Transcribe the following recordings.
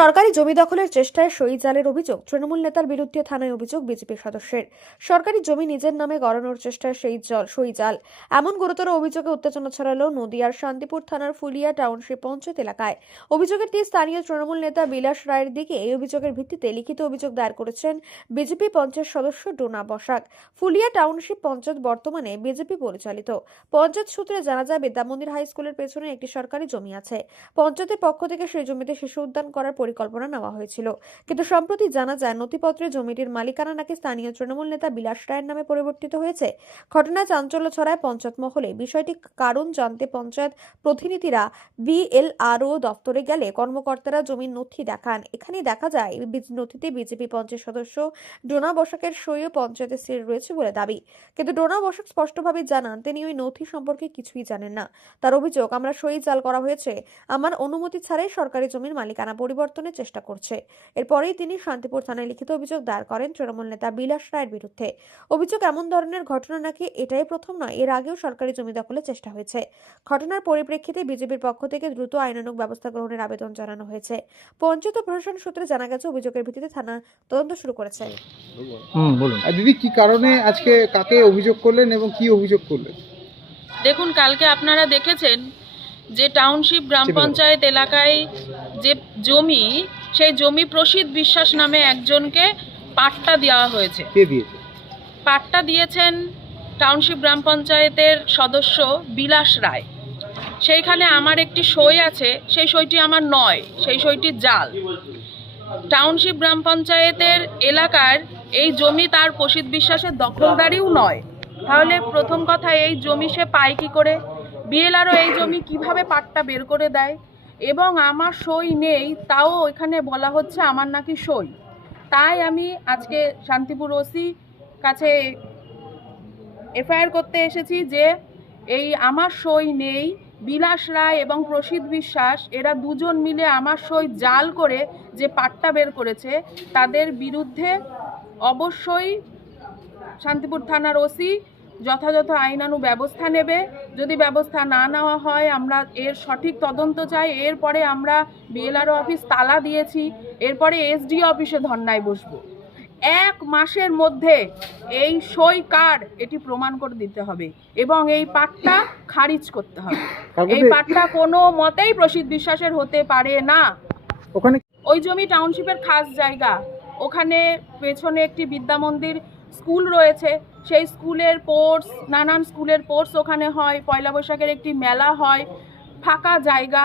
সরকারি জমি দখলের চেষ্টায় সই জালের অভিযোগ। তৃণমূল নেতার বিরুদ্ধে থানায় অভিযোগ বিজেপি সদস্যের। সরকারি জমি নিজের নামে গড়ানোর চেষ্টায় সেই জল, সই জাল। এমন গুরুতর অভিযোগে উত্তেজনা ছড়ালো নদিয়ার শান্তিপুর থানার ফুলিয়া টাউনশিপ পঞ্চায়েত এলাকায়। অভিযোগের দিয়ে স্থানীয় তৃণমূল নেতা বিলাস রায়ের দিকে এই অভিযোগের ভিত্তিতে লিখিত অভিযোগ দায়ের করেছেন বিজেপি পঞ্চায়েত সদস্য ডোনা বসাক। ফুলিয়া টাউনশিপ পঞ্চায়েত বর্তমানে বিজেপি পরিচালিত। পঞ্চায়েত সূত্রে জানা যায়, বিদ্যামন্দির হাই স্কুলের পেছনে একটি সরকারি জমি আছে। পঞ্চায়েতের পক্ষ থেকে সেই জমিতে শিশু উদ্যান করার পরিকল্পনা নেওয়া হয়েছিল। কিন্তু সম্প্রতি জানা যায়, নথিপত্রে জমিটির মালিকানা নাকি স্থানীয় তৃণমূল নেতা বিলাস রায়ের নামে পরিবর্তিত হয়েছে। ঘটনায় চাঞ্চল্য ছড়ায় পঞ্চায়েত মহলে। বিষয়টি কারণ জানতে পঞ্চায়েত প্রতিনিধিরা বিএলআরও দপ্তরে গেলে কর্মকর্তারা জমির নথি দেখান। এখানে দেখা যায় নথিতে বিজেপি পঞ্চায়েত সদস্য ডোনা বসাকের সইও পঞ্চায়েতের স্থির রয়েছে বলে দাবি। কিন্তু ডোনা বসাক স্পষ্টভাবে জানান, তিনি ওই নথি সম্পর্কে কিছুই জানেন না। তার অভিযোগ, আমরা সই জাল করা হয়েছে। আমার অনুমতি ছাড়াই সরকারি জমির মালিকানা পরিবর্তনের চেষ্টা করছে। এরপরেই তিনি শান্তিপুর থানায় লিখিত অভিযোগ দায়ের করেন তৃণমূল নেতা বিলাস রায়ের বিরুদ্ধে। অভিযোগ এমন ধরনের ঘটনা নাকি এটাই প্রথম নয় এর আগেও সরকারি জমি দখলের চেষ্টা হয়েছে। ঘটনার পরিপ্রেক্ষিতে বিজেপির পক্ষ থেকে দ্রুত আইনানুগ ব্যবস্থা গ্রহণের আবেদন জানানো হয়েছে। পঞ্চায়েত প্রশাসন সূত্রে জানা গেছে অভিযোগের ভিত্তিতে থানা তদন্ত শুরু করেছে। দিদি কি কারণে আজকে কাকে অভিযোগ করলেন এবং কি অভিযোগ করলেন? দেখুন কালকে আপনারা দেখেছেন যে টাউনশিপ গ্রাম পঞ্চায়েত এলাকায় যে জমি সেই জমি প্রসিদ্ধ বিশ্বাস নামে একজনকে পাট্টা দেওয়া হয়েছে। পাট্টা দিয়েছেন টাউনশিপ গ্রাম পঞ্চায়েতের সদস্য বিলাস রায়। সেইখানে আমার একটি সই আছে সেই সইটি আমার নয় সেই সইটি জাল। টাউনশিপ গ্রাম পঞ্চায়েতের এলাকার এই জমি তার প্রসিদ্ধ বিশ্বাসের দখলদারিও নয়। তাহলে প্রথম কথা এই জমি সে পায় কী করে? বিএলআরও এই জমি কীভাবে পাট্টা বের করে দেয়? এবং আমার সই নেই, তাও এখানে বলা হচ্ছে আমার নাকি সই। তাই আমি আজকে শান্তিপুর ওসি কাছে এফআইআর করতে এসেছি যে এই আমার সই নেই, বিলাস রায় এবং প্রসিদ্ধ বিশ্বাস, এরা দুজন মিলে আমার সই জাল করে যে পাট্টা বের করেছে, তাদের বিরুদ্ধে অবশ্যই শান্তিপুর থানার ওসি যথাযথ আইনানু ব্যবস্থা নেবে। যদি ব্যবস্থা না নেওয়া হয় আমরা এর সঠিক তদন্ত চাই। এরপরে আমরা বিএলআরও অফিস তালা দিয়েছি। এরপরে এসডিও অফিসে ধর্নায় বসবো। এক মাসের মধ্যে এই সই কার এটি প্রমাণ করে দিতে হবে এবং এই পাটটা খারিজ করতে হবে। এই পাটটা কোনো মতেই প্রসিদ্ধ বিশ্বাসের হতে পারে না। ওখানে ওই জমি টাউনশিপের খাস জায়গা। ওখানে পেছনে একটি বিদ্যা মন্দির স্কুল রয়েছে, সেই স্কুলের কোর্স, নানান স্কুলের কোর্স ওখানে হয়, পয়লা বৈশাখের একটি মেলা হয়, ফাঁকা জায়গা,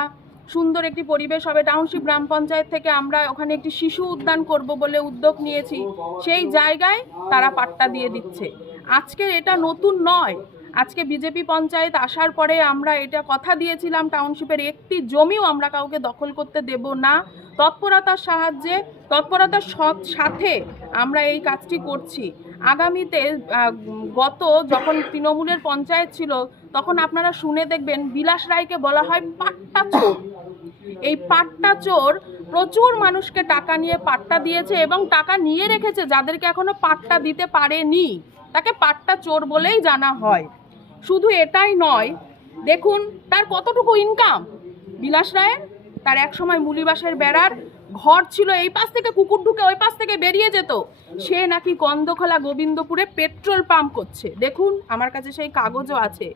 সুন্দর একটি পরিবেশ হবে। টাউনশিপ গ্রাম পঞ্চায়েত থেকে আমরা ওখানে একটি শিশু উদ্যান করব বলে উদ্যোগ নিয়েছি। সেই জায়গায় তারা পাট্টা দিয়ে দিচ্ছে। আজকে এটা নতুন নয় আজকে বিজেপি পঞ্চায়েত আসার পরে আমরা এটা কথা দিয়েছিলাম টাউনশিপের একটি জমিও আমরা কাউকে দখল করতে দেব না। তৎপরতার সাহায্যে, তৎপরতার সাথে আমরা এই কাজটি করছি। আগামীতে গত যখন তৃণমূলের পঞ্চায়েত ছিল, তখন আপনারা শুনে দেখবেন বিলাস রায়কে বলা হয় পাট্টা চোর। এই পাট্টা চোর প্রচুর মানুষকে টাকা নিয়ে পাট্টা দিয়েছে এবং টাকা নিয়ে রেখেছে যাদেরকে এখনও পাট্টা দিতে পারেনি। তাকে পাট্টা চোর বলেই জানা হয়। শুধু এটাই নয়, দেখুন তার কতটুকু ইনকাম বিলাস রায়ের? তার এক সময় মুলিবাসের বেড়ার ঘর ছিল এই পাশ থেকে কুকুর ঢুকে ওই পাশ থেকে বেরিয়ে যেত। সে নাকি গন্ধখোলা গোবিন্দপুরে পেট্রোল পাম্প করছে। দেখুন, আমার কাছে সেই কাগজও আছে।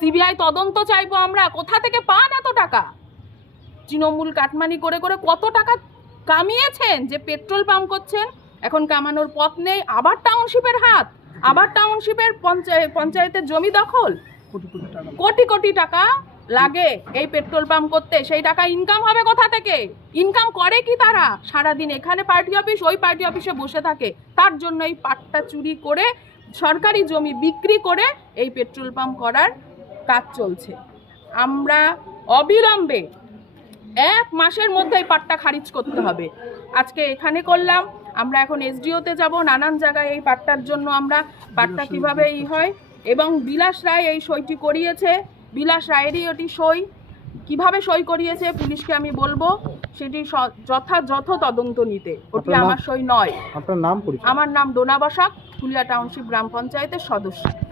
সিবিআই তদন্ত চাইব আমরা, কোথা থেকে পান এত টাকা? তৃণমূল কাটমানি করে করে কত টাকা কামিয়েছেন যে পেট্রোল পাম্প করছেন? এখন কামানোর পথ নেই, আবার টাউনশিপের হাত। আবার টাউনশিপের পঞ্চায়েত পঞ্চায়েতের জমি দখল? কোটি কোটি টাকা। লাগে এই পেট্রোল পাম্প করতে। সেই টাকা ইনকাম হবে কোথা থেকে? ইনকাম করে কি তারা? সারাদিন এখানে পার্টি অফিস ওই পার্টি অফিসে বসে থাকে। তার জন্য এই পাটটা চুরি করে সরকারি জমি বিক্রি করে এই পেট্রোল পাম্প করার কাজ চলছে। আমরা অবিলম্বে এক মাসের মধ্যে এই পাটটা খারিজ করতে হবে। আজকে এখানে করলাম আমরা এখন এসডিওতে যাব নানান জায়গায় এই পাটটার জন্য আমরা পাটটা কীভাবে ই হয়। এবং বিলাস রায় এই সইটি করিয়েছে। বিলাস রায়েরই ওটি সই। কীভাবে সই করিয়েছে পুলিশকে আমি বলব সেটি স- যথাযথ তদন্ত নিতে। ওটি আমার সই নয়। আপনার নাম আমার নাম ডোনা বসাক ফুলিয়া টাউনশিপ গ্রাম পঞ্চায়েতের সদস্য।